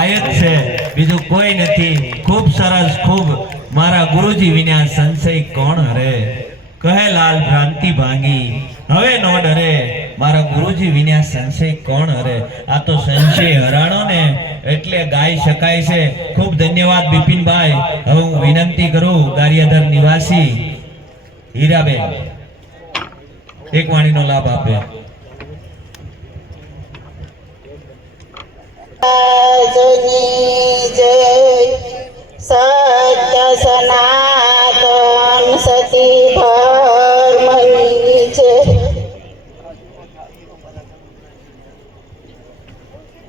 ભાઈ જ છે, બીજું કોઈ નથી। ખૂબ સરસ, ખૂબ। મારા ગુરુજી વિના સંશય કોણ હરે, કહે લાલ ભ્રાંતિ ભાંગી હવે નો ડરે, મારા ગુરુજી વિના સંશય કોણ હરે। આ તો સંશય હરાણો ને એટલે ગાઈ શકાય છે। ખૂબ ધન્યવાદ બિપિનભાઈ। હવે હું વિનંતી કરું ગારિયાધાર નિવાસી હીરાબેન એક વાણીનો લાભ આપે। સત્ય સનાતન સતી ધર્મની જય।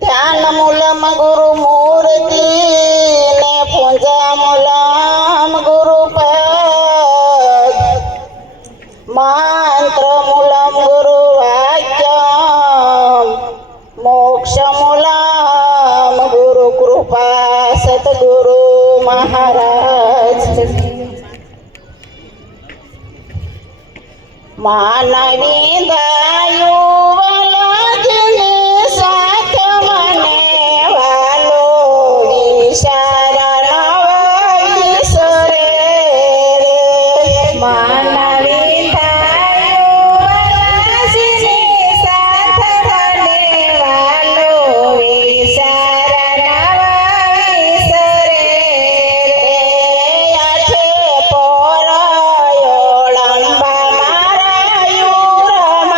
ધ્યાન મૂલમ ગુરુ મૂર્તિ ને પૂજા મૂલમ ગુરુ પદ, મંત્ર મૂલમ ગુરુ વાક્યમ, મોક્ષ મૂલમ ગુરુ કૃપા સતગુરુ મહારાજ। માનવી દાયું વલજની સાથ મને વાલો, ઈશારા નવા ઈશ્વરે રે। માનવી દાયું વલજની સાથ મને વાલો, ઈશારા નવા ઈશ્વરે રે। આઠે પોરાયો લંબા મારા યુરમાં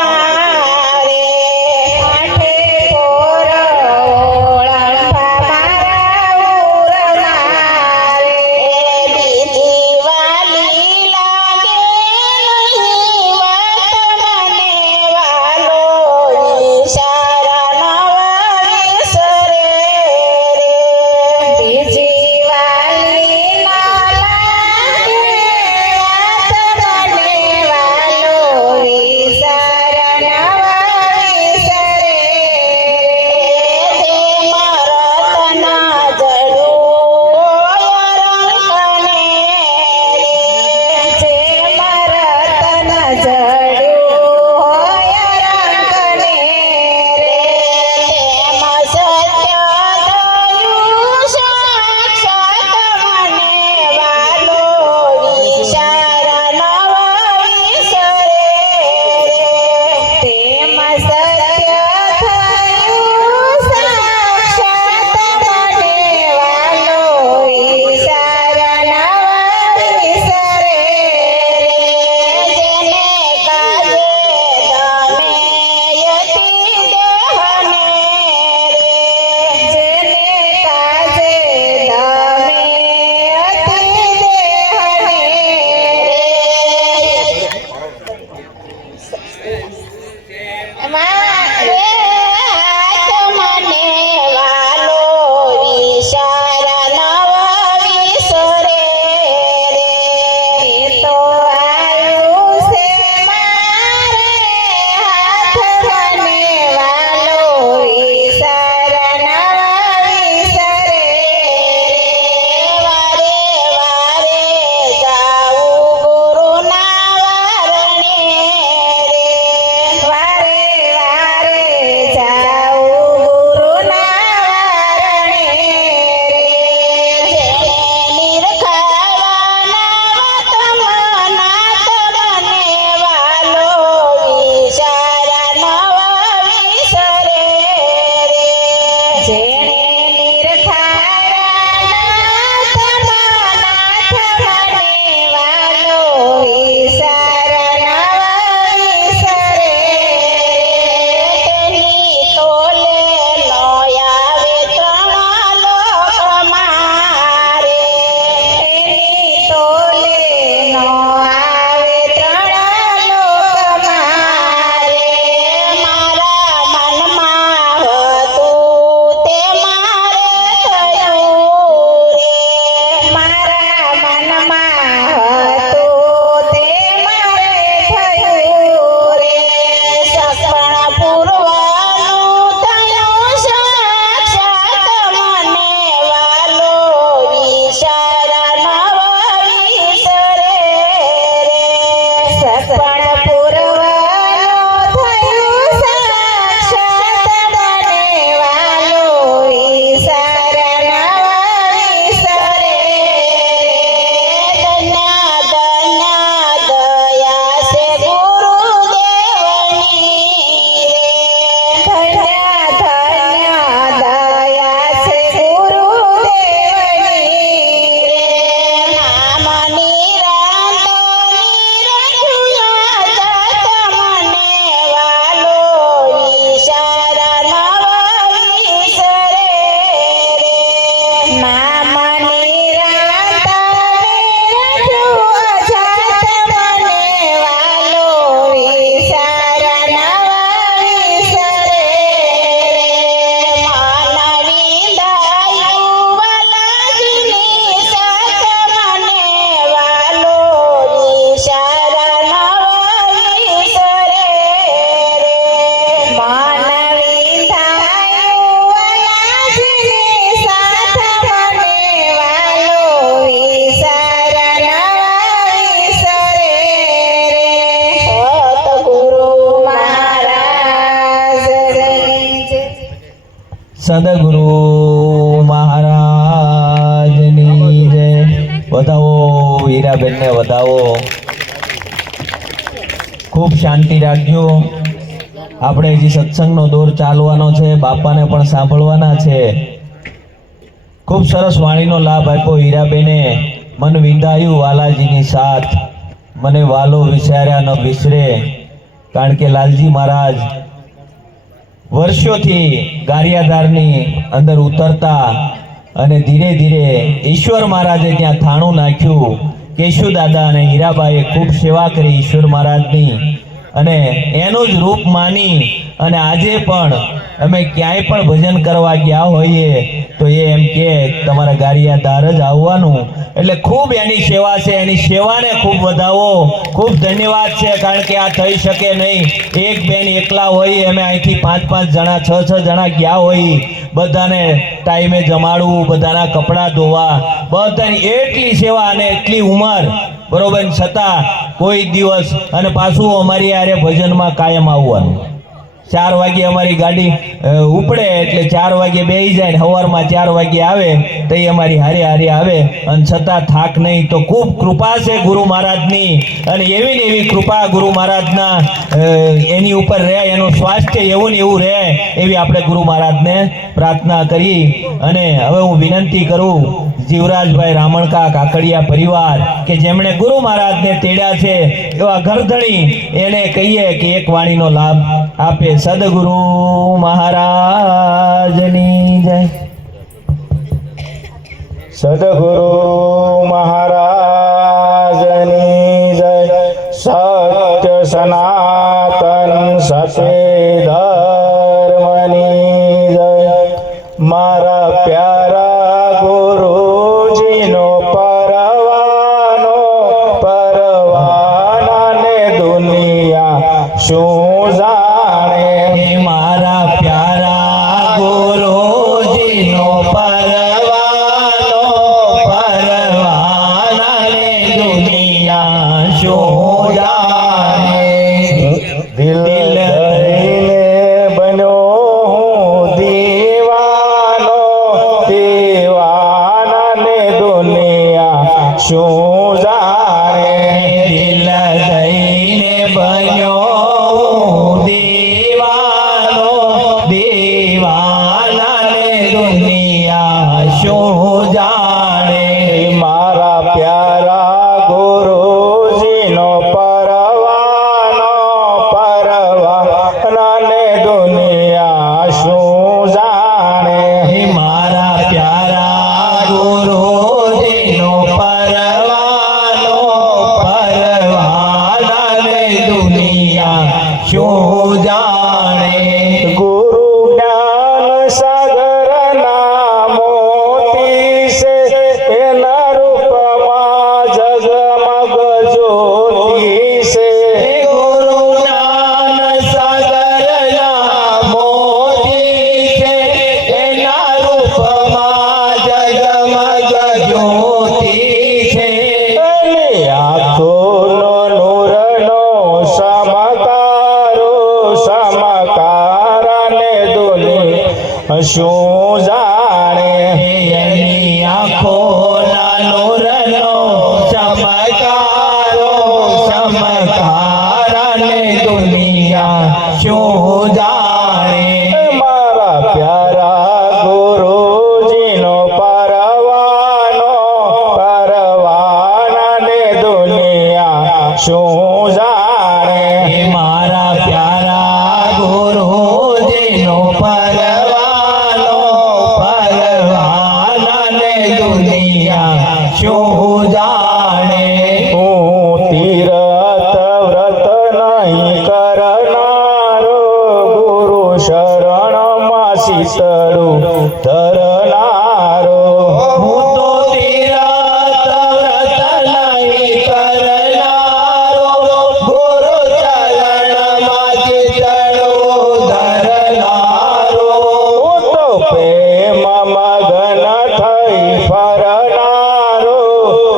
સદગુરુ મહારાજની જય. વધાવો હીરાબેનને વધાવો. ખૂબ શાંતિ રાખજો. આપણે હજી સત્સંગનો દોર ચાલવાનો છે, બાપાને પણ સાંભળવાના છે. ખૂબ સરસ વાણીનો લાભ આપ્યો હીરાબેને. મન વિંધાયું વાલાજીની સાથ, મને વાલો વિચાર્યા ન વિસરે. કારણ કે લાલજી મહારાજ વર્ષોથી ગારિયાધારની અંદર ઉતરતા અને ધીરે ધીરે ઈશ્વર મહારાજે ત્યાં થાણું નાખ્યું. કેશુ દાદા અને હીરાબાઈએ ખૂબ સેવા કરી ઈશ્વર મહારાજની, અને એનું જ રૂપ માની અને આજે પણ અમે ક્યાંય પણ ભજન કરવા ગયા હોઈએ તો એ એમ કે તમારા ગારિયાધાર જ આવવાનું. એટલે ખૂબ એની સેવા છે, એની સેવાને ખૂબ વધાવો. ખૂબ ધન્યવાદ છે, કારણ કે આ થઈ શકે નહીં. એક બેન એકલા હોય, અમે અહીંથી 5-5 જણા 6-6 જણા ગયા હોય, બધાને ટાઈમે જમાડવું, બધાના કપડાં ધોવા, બધાની એટલી સેવા અને એટલી ઉંમર, બરોબર, છતાં કોઈ દિવસ. અને પાછું અમારી યારે ભજનમાં કાયમ આવવાનું. 4 વાગે અમારી ગાડી ઉપડે એટલે 4 વાગે બેસી જાય, સવારમાં 4 વાગે આવે તો એ અમારી હારે હારે આવે, અને છતાં થાક નહીં. તો ખૂબ કૃપા છે ગુરુ મહારાજની, અને એવી ને એવી કૃપા ગુરુ મહારાજના એની ઉપર રહે, એનું સ્વાસ્થ્ય એવું ને એવું રહે એવી આપણે ગુરુ મહારાજને પ્રાર્થના કરી. અને હવે હું વિનંતી કરું જીવરાજભાઈ રામણકા કાકડિયા પરિવાર કે જેમણે ગુરુ મહારાજને તેડ્યા છે એવા ઘરધણી, એને કહીએ કે એક વાણીનો લાભ આપે. સદગુરુ મહારાજની જય. સદગુરુ મહારાજની જય. સત્ય સનાતન સત્ય ધર્મની જય. મારા પ્યારા ગુરુજીનો પરવાનો, પરવાનાને દુનિયા શું જાણે. મારા પ્યારા ગુરુજીનો પરવાનો, પરવાનાને દુનિયા શું જાણે. દિલ દઈને બન્યો હું દીવાનો, દીવાનાને દુનિયા શું જાણે. દિલ દઈને બન્યો દીવાનો, દીવાનાને દુનિયા શું જાણે. મારા પ્યારા ગુરુજીનો પરવાનો, પરવાનાને દુનિયા શું જાણે. મારા પ્યારા ગુરુજીનો પરવાનો, પરવાનાને દુનિયા શું જાણે. ગુરુ જ્ઞાન સાગરના મોતી છે, એના રૂપમાં જગમગ જ્યોતિ છે. ગુરુ જ્ઞાન સાગરના મોતી છે, એના રૂપમાં જગમગ જ્યોતિ છે. એની આંખોનો નૂરનો ચમકારો, ચમકારાને દુનિયા શું જાણે. એની આંખોના નૂરનો ચમકારો, ચમકારાને દુનિયા શું જાણે. મારા પ્યારા ગુરુજીનો પરવાનો, પરવાનાને દુનિયા શું જાણે. મારા પ્યારા ગુરુજીનો પરવાનો, પરવાનાને દુનિયા શું જાણે. હું તીરથ વ્રત નહીં કરનારો, ગુરુ શરણમાં શીતળું ધરનારો. હું તો તીરથ વ્રત નહીં કરનારો, ગુરુ ચરણમાં ચિતળું ધરનારો. હું તો પ્રેમ મગન થઈ ફરનારો,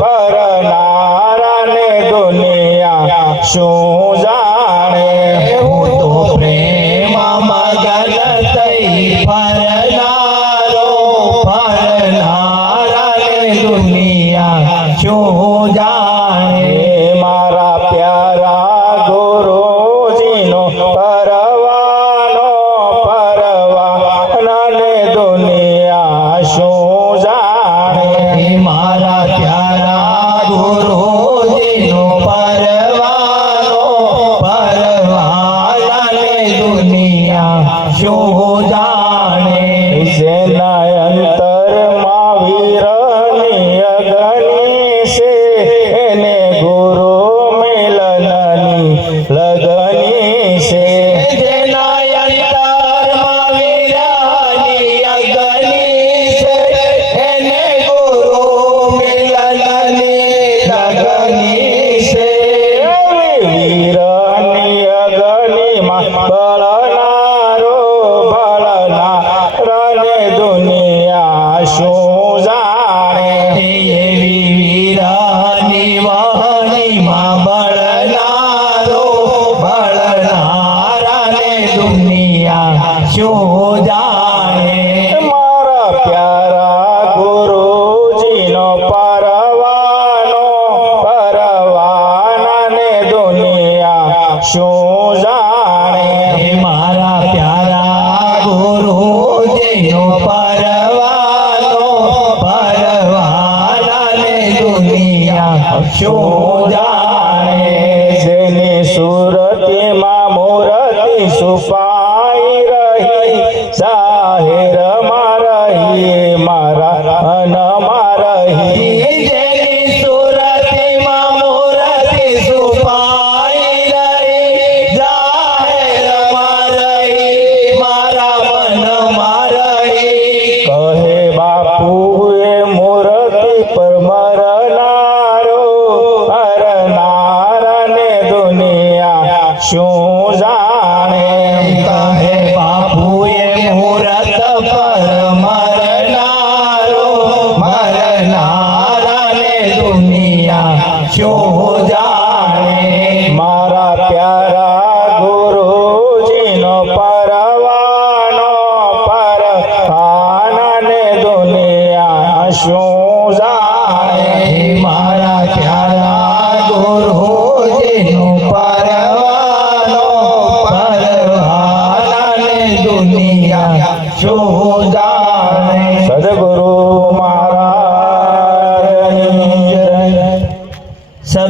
ફરનારાને દુનિયા શું જાણે. હું તો પ્રેમ મગન થઈ ફરનારો, પ્યારા ગુરુજીનો પરવાનાને દુનિયા શું જાણે મારા પ્યારા ગુરુજીનો પરવાનાને દુનિયા શું જાણે જેની સુરતીમાં મૂર્તિ છુપાઈ રહી જાહેરમાં રહી મારા મનમાં રહી જેની સુરતીમાં મૂર્તિ છુપાઈ રહી જાહેરમાં રહી મારા મનમાં રહી કહે બાપુએ મૂર્તિ પર મરનારો હરનારને દુનિયા શું જાણે કહે બાપુએ મૂરત પર મરનારાને દુનિયા શું જાણે મારા પ્યારા ગુરુજીનો પરવાનાને દુનિયા શું જાણે મારા પ્યારા ગુરુજીનો પરવાનાને દુનિયા શું જાણે સદગુરુ મહારાજની જય. સદા